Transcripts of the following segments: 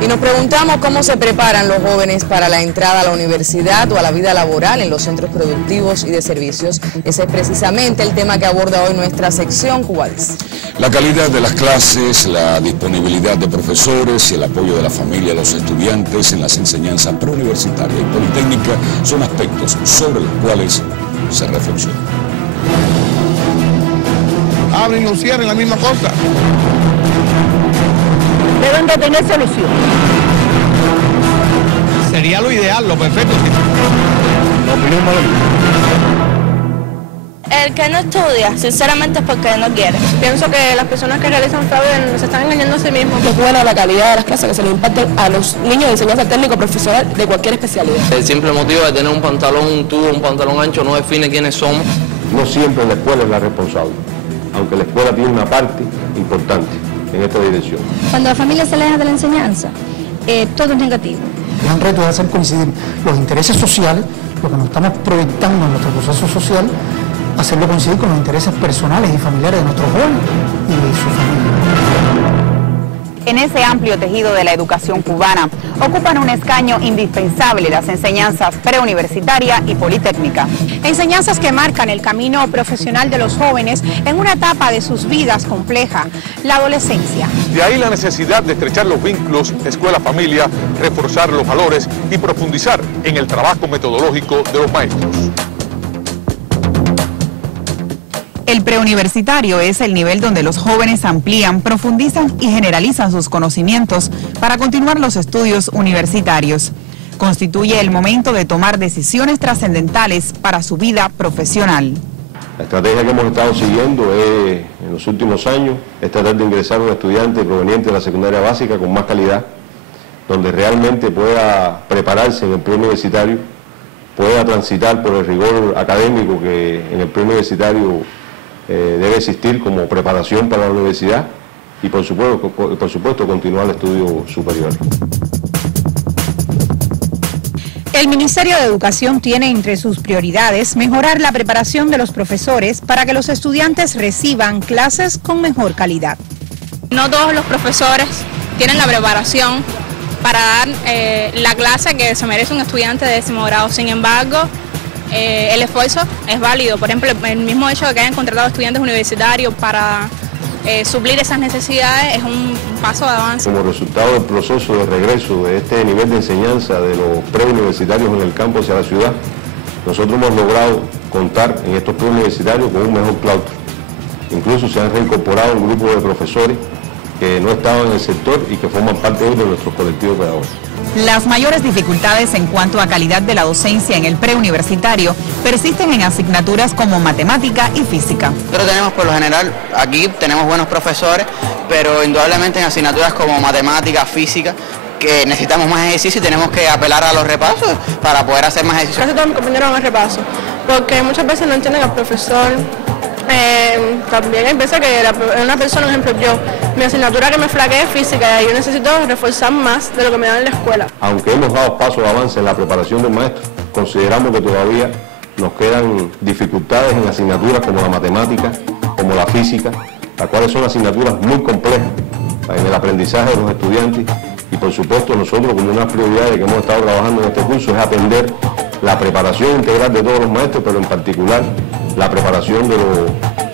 Y nos preguntamos cómo se preparan los jóvenes para la entrada a la universidad o a la vida laboral en los centros productivos y de servicios. Ese es precisamente el tema que aborda hoy nuestra sección Cubadis. La calidad de las clases, la disponibilidad de profesores y el apoyo de la familia a los estudiantes en las enseñanzas preuniversitaria y politécnica son aspectos sobre los cuales se reflexiona. Abren y cierren la misma cosa. Deben de tener solución. Sería lo ideal, lo perfecto. El que no estudia, sinceramente, es porque no quiere. Pienso que las personas que realizan fraude se están engañando a sí mismos. Es buena la calidad de las clases que se le imparten a los niños de enseñanza técnico profesional de cualquier especialidad. El simple motivo de tener un pantalón, un tubo, un pantalón ancho no define quiénes somos. No siempre la escuela es la responsable, aunque la escuela tiene una parte importante en esta dirección. Cuando la familia se aleja de la enseñanza, todo es negativo. El gran reto es hacer coincidir los intereses sociales, lo que nos estamos proyectando en nuestro proceso social, hacerlo coincidir con los intereses personales y familiares de nuestros jóvenes y de su familia. En ese amplio tejido de la educación cubana, ocupan un escaño indispensable las enseñanzas preuniversitaria y politécnica. Enseñanzas que marcan el camino profesional de los jóvenes en una etapa de sus vidas compleja, la adolescencia. De ahí la necesidad de estrechar los vínculos escuela-familia, reforzar los valores y profundizar en el trabajo metodológico de los maestros. El preuniversitario es el nivel donde los jóvenes amplían, profundizan y generalizan sus conocimientos para continuar los estudios universitarios. Constituye el momento de tomar decisiones trascendentales para su vida profesional. La estrategia que hemos estado siguiendo en los últimos años es tratar de ingresar a un estudiante proveniente de la secundaria básica con más calidad, donde realmente pueda prepararse en el preuniversitario, pueda transitar por el rigor académico que en el preuniversitario debe existir como preparación para la universidad y por supuesto continuar el estudio superior. El Ministerio de Educación tiene entre sus prioridades mejorar la preparación de los profesores para que los estudiantes reciban clases con mejor calidad. No todos los profesores tienen la preparación para dar la clase que se merece un estudiante de 10º grado. Sin embargo, el esfuerzo es válido. Por ejemplo, el mismo hecho de que hayan contratado estudiantes universitarios para suplir esas necesidades es un paso de avance. Como resultado del proceso de regreso de este nivel de enseñanza de los preuniversitarios en el campo hacia la ciudad, nosotros hemos logrado contar en estos preuniversitarios con un mejor claustro. Incluso se han reincorporado un grupo de profesores que no estaban en el sector y que forman parte hoy de nuestros colectivos pedagógicos. Las mayores dificultades en cuanto a calidad de la docencia en el preuniversitario persisten en asignaturas como matemática y física. Nosotros tenemos, por lo general, aquí tenemos buenos profesores, pero indudablemente en asignaturas como matemática, física, que necesitamos más ejercicio y tenemos que apelar a los repasos para poder hacer más ejercicio. Casi todos mis compañeros van a repaso, porque muchas veces no entienden al profesor. También hay veces que una persona, por ejemplo, yo, mi asignatura que me flaquea es física y yo necesito reforzar más de lo que me dan en la escuela. Aunque hemos dado pasos de avance en la preparación del maestro, consideramos que todavía nos quedan dificultades en asignaturas como la matemática, como la física, las cuales son asignaturas muy complejas en el aprendizaje de los estudiantes y por supuesto nosotros como una prioridad que hemos estado trabajando en este curso es atender la preparación integral de todos los maestros, pero en particular la preparación de lo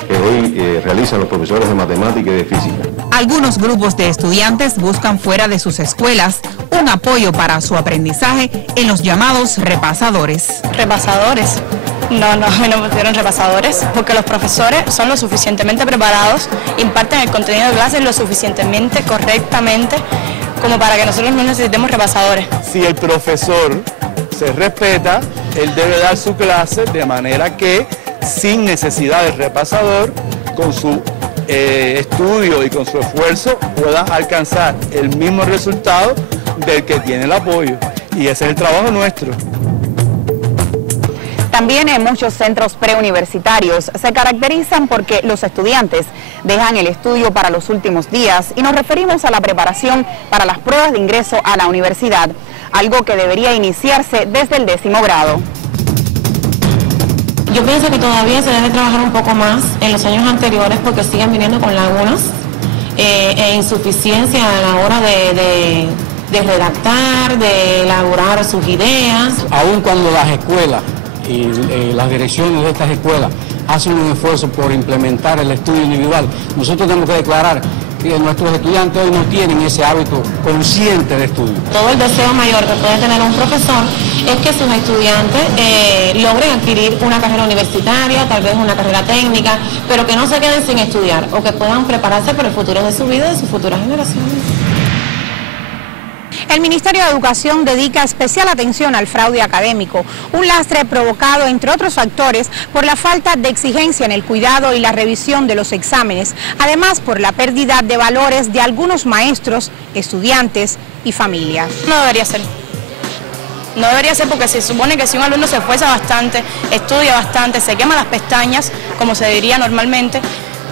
que hoy realizan los profesores de matemática y de física. Algunos grupos de estudiantes buscan fuera de sus escuelas un apoyo para su aprendizaje en los llamados repasadores. ¿Repasadores? No me pusieron repasadores, porque los profesores son lo suficientemente preparados, imparten el contenido de clase lo suficientemente correctamente como para que nosotros no necesitemos repasadores. Si el profesor se respeta, él debe dar su clase de manera que sin necesidad de repasador, con su estudio y con su esfuerzo pueda alcanzar el mismo resultado del que tiene el apoyo. Y ese es el trabajo nuestro. También en muchos centros preuniversitarios se caracterizan porque los estudiantes dejan el estudio para los últimos días y nos referimos a la preparación para las pruebas de ingreso a la universidad, algo que debería iniciarse desde el 10º grado. Yo pienso que todavía se debe trabajar un poco más en los años anteriores porque siguen viniendo con lagunas e insuficiencia a la hora de redactar, de elaborar sus ideas. Aun cuando las escuelas y las direcciones de estas escuelas hacen un esfuerzo por implementar el estudio individual, nosotros tenemos que declarar que nuestros estudiantes hoy no tienen ese hábito consciente de estudio. Todo el deseo mayor que puede tener un profesor es que sus estudiantes logren adquirir una carrera universitaria, tal vez una carrera técnica, pero que no se queden sin estudiar o que puedan prepararse para el futuro de su vida y de sus futuras generaciones. El Ministerio de Educación dedica especial atención al fraude académico, un lastre provocado, entre otros factores, por la falta de exigencia en el cuidado y la revisión de los exámenes, además por la pérdida de valores de algunos maestros, estudiantes y familias. No debería ser. No debería ser porque se supone que si un alumno se esfuerza bastante, estudia bastante, se quema las pestañas, como se diría normalmente,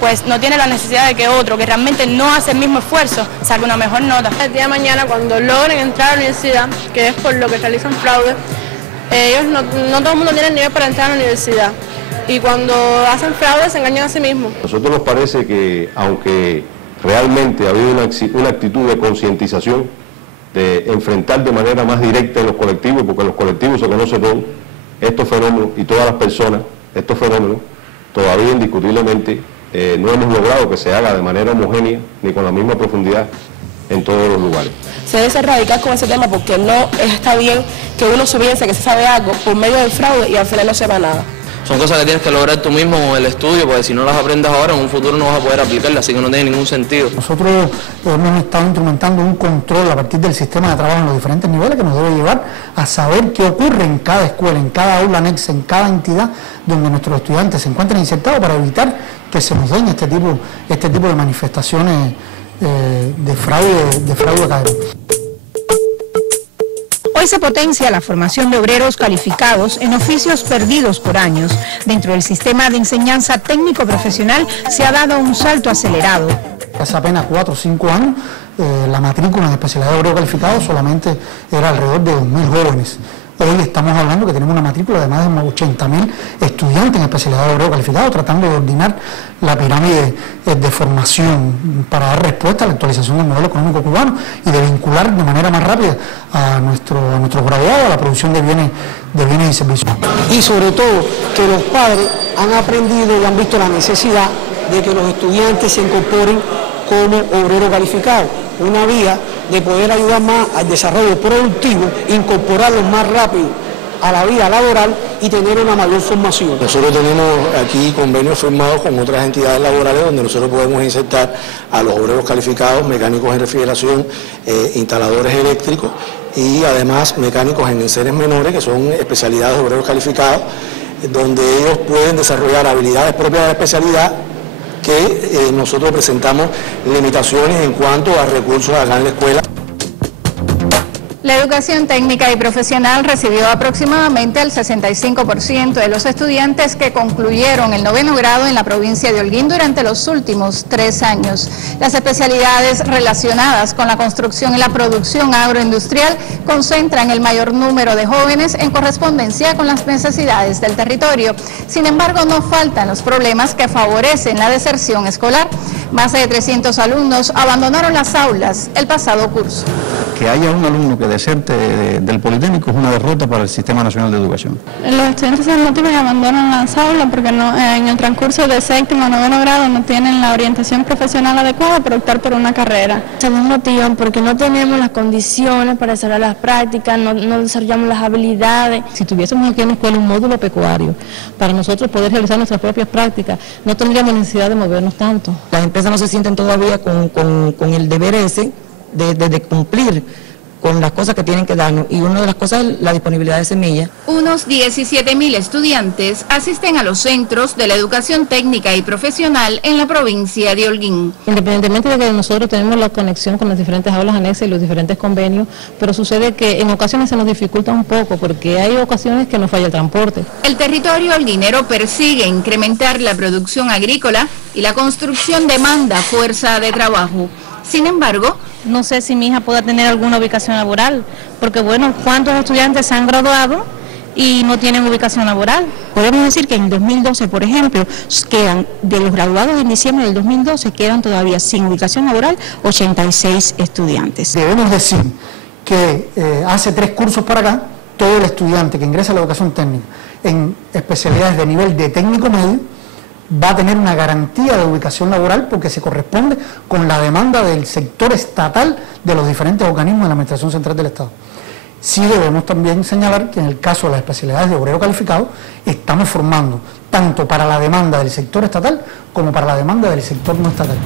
pues no tiene la necesidad de que otro, que realmente no hace el mismo esfuerzo, saque una mejor nota. El día de mañana, cuando logren entrar a la universidad, que es por lo que realizan fraude, ellos no todo el mundo tiene el nivel para entrar a la universidad. Y cuando hacen fraude se engañan a sí mismos. A nosotros nos parece que, aunque realmente ha habido una actitud de concientización, de enfrentar de manera más directa en los colectivos, porque en los colectivos se conoce todo, estos fenómenos y todas las personas, estos fenómenos, todavía indiscutiblemente no hemos logrado que se haga de manera homogénea ni con la misma profundidad en todos los lugares. Se debe erradicar con ese tema porque no está bien que uno se piense que se sabe algo por medio del fraude y al final no sepa nada. Son cosas que tienes que lograr tú mismo con el estudio, porque si no las aprendes ahora, en un futuro no vas a poder aplicarlas, así que no tiene ningún sentido. Nosotros hemos estado instrumentando un control a partir del sistema de trabajo en los diferentes niveles que nos debe llevar a saber qué ocurre en cada escuela, en cada aula anexa, en cada entidad donde nuestros estudiantes se encuentran insertados para evitar que se nos den este tipo de manifestaciones de fraude académico. Hoy se potencia la formación de obreros calificados en oficios perdidos por años. Dentro del sistema de enseñanza técnico-profesional se ha dado un salto acelerado. Hace apenas 4 o 5 años, la matrícula en especialidad de obrero calificado solamente era alrededor de 2.000 jóvenes. Hoy estamos hablando que tenemos una matrícula de más de 80.000 estudiantes en especialidad de obrero calificado, tratando de ordenar la pirámide de formación para dar respuesta a la actualización del modelo económico cubano y de vincular de manera más rápida a nuestros graduados a la producción de bienes y servicios. Y sobre todo que los padres han aprendido y han visto la necesidad de que los estudiantes se incorporen como obrero calificado, una vía de poder ayudar más al desarrollo productivo, incorporarlos más rápido a la vida laboral y tener una mayor formación. Nosotros tenemos aquí convenios firmados con otras entidades laborales donde nosotros podemos insertar a los obreros calificados, mecánicos en refrigeración, instaladores eléctricos y además mecánicos en enseres menores, que son especialidades de obreros calificados, donde ellos pueden desarrollar habilidades propias de la especialidad que nosotros presentamos limitaciones en cuanto a recursos acá en la escuela. La educación técnica y profesional recibió aproximadamente el 65% de los estudiantes que concluyeron el 9º grado en la provincia de Holguín durante los últimos 3 años. Las especialidades relacionadas con la construcción y la producción agroindustrial concentran el mayor número de jóvenes en correspondencia con las necesidades del territorio. Sin embargo, no faltan los problemas que favorecen la deserción escolar. Más de 300 alumnos abandonaron las aulas el pasado curso. Que haya un alumno que deserte del Politécnico es una derrota para el Sistema Nacional de Educación. Los estudiantes se desmotivan y abandonan las aulas porque en el transcurso de 7º o 9º grado no tienen la orientación profesional adecuada para optar por una carrera. Se desmotivan porque no tenemos las condiciones para desarrollar las prácticas, no desarrollamos las habilidades. Si tuviésemos aquí en la escuela un módulo pecuario, para nosotros poder realizar nuestras propias prácticas, no tendríamos necesidad de movernos tanto. Las empresas no se sienten todavía con el deber ese de cumplir con las cosas que tienen que darnos, y una de las cosas es la disponibilidad de semillas. Unos 17.000 estudiantes asisten a los centros de la educación técnica y profesional en la provincia de Holguín. Independientemente de que nosotros tenemos la conexión con las diferentes aulas anexas y los diferentes convenios, pero sucede que en ocasiones se nos dificulta un poco porque hay ocasiones que nos falla el transporte. El territorio holguinero persigue incrementar la producción agrícola y la construcción demanda fuerza de trabajo. Sin embargo, no sé si mi hija pueda tener alguna ubicación laboral, porque bueno, ¿cuántos estudiantes se han graduado y no tienen ubicación laboral. Podemos decir que en 2012, por ejemplo, quedan de los graduados en diciembre del 2012, quedan todavía sin ubicación laboral 86 estudiantes. Debemos decir que hace 3 cursos para acá, todo el estudiante que ingresa a la educación técnica en especialidades de nivel de técnico medio va a tener una garantía de ubicación laboral porque se corresponde con la demanda del sector estatal de los diferentes organismos de la Administración Central del Estado. Sí debemos también señalar que en el caso de las especialidades de obrero calificado estamos formando tanto para la demanda del sector estatal como para la demanda del sector no estatal.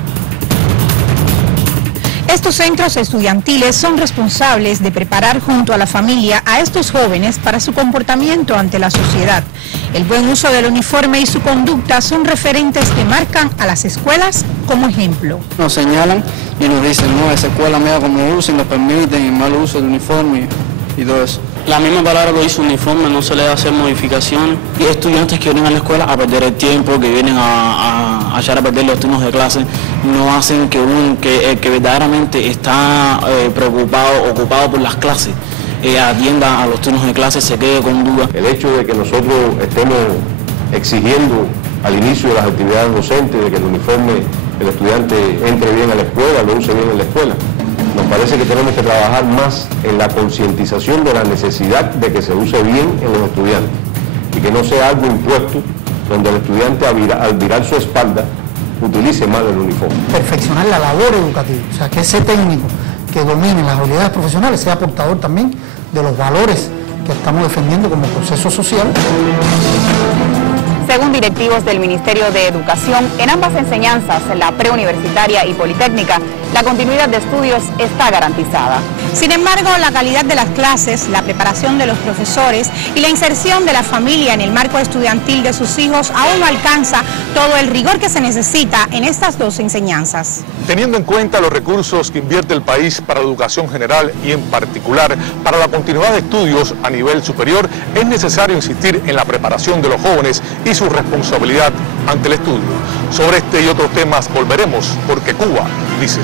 Estos centros estudiantiles son responsables de preparar junto a la familia a estos jóvenes para su comportamiento ante la sociedad. El buen uso del uniforme y su conducta son referentes que marcan a las escuelas como ejemplo. Nos señalan y nos dicen, no, esa escuela mira como usan, nos permiten el mal uso del uniforme y todo eso. La misma palabra lo dice uniforme, no se le da hacer modificaciones. Y estudiantes que vienen a la escuela a perder el tiempo, que vienen a echar a perder los turnos de clase, no hacen que el que verdaderamente está preocupado, ocupado por las clases, atienda a los turnos de clase, se quede con duda. El hecho de que nosotros estemos exigiendo al inicio de las actividades docentes de que el uniforme, el estudiante entre bien a la escuela, lo use bien en la escuela, nos parece que tenemos que trabajar más en la concientización de la necesidad de que se use bien en los estudiantes y que no sea algo impuesto donde el estudiante al virar su espalda utilice mal el uniforme. Perfeccionar la labor educativa, o sea, que ese técnico que domine las habilidades profesionales sea portador también de los valores que estamos defendiendo como proceso social. Según directivos del Ministerio de Educación, en ambas enseñanzas, la preuniversitaria y politécnica, la continuidad de estudios está garantizada. Sin embargo, la calidad de las clases, la preparación de los profesores y la inserción de la familia en el marco estudiantil de sus hijos aún no alcanza todo el rigor que se necesita en estas dos enseñanzas. Teniendo en cuenta los recursos que invierte el país para la educación general y en particular para la continuidad de estudios a nivel superior, es necesario insistir en la preparación de los jóvenes y su responsabilidad ante el estudio. Sobre este y otros temas volveremos porque Cuba dice.